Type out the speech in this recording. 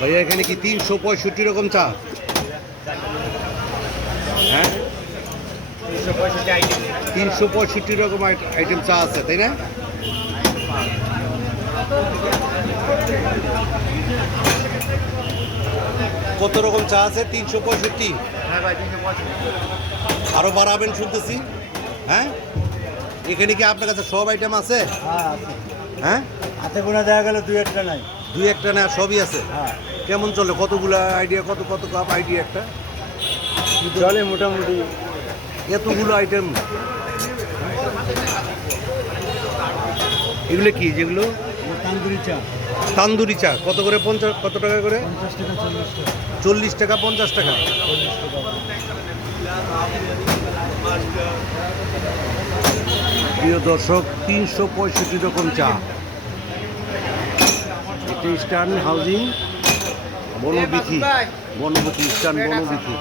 ভাইয়া, এখানে কি তিনশো পঁয়ষট্টি রকম চা? হ্যাঁ? তিনশো পঁয়ষট্টি রকম আইটেম চা আছে, তাই না? কত রকম চা আছে? তিনশো পঁয়ষট্টি। আরও বাড়াবেন শুনতেছি। হ্যাঁ? এখানে কি আপনার কাছে সব আইটেম আছে? হ্যাঁ হ্যাঁ? হাতে গোনা দেখা গেল দুই একটা নাই। দুই একটা না সবই আছে? হ্যাঁ। কেমন চলে? কতগুলো আইডিয়া কত কত কাপ আইডিয়া একটা? চলে মোটামুটি। এতগুলো আইটেম এগুলো কি? যেগুলো তান্দুরি চা। তান্দুরি চা কত করে পঞ্চাশ কত টাকা করে? চল্লিশ টাকা। পঞ্চাশ টাকা? প্রিয় দর্শক তিনশো পঁয়ষট্টি রকম চা। এটা eastern housing Banabithi. Banabati eastern Banabithi.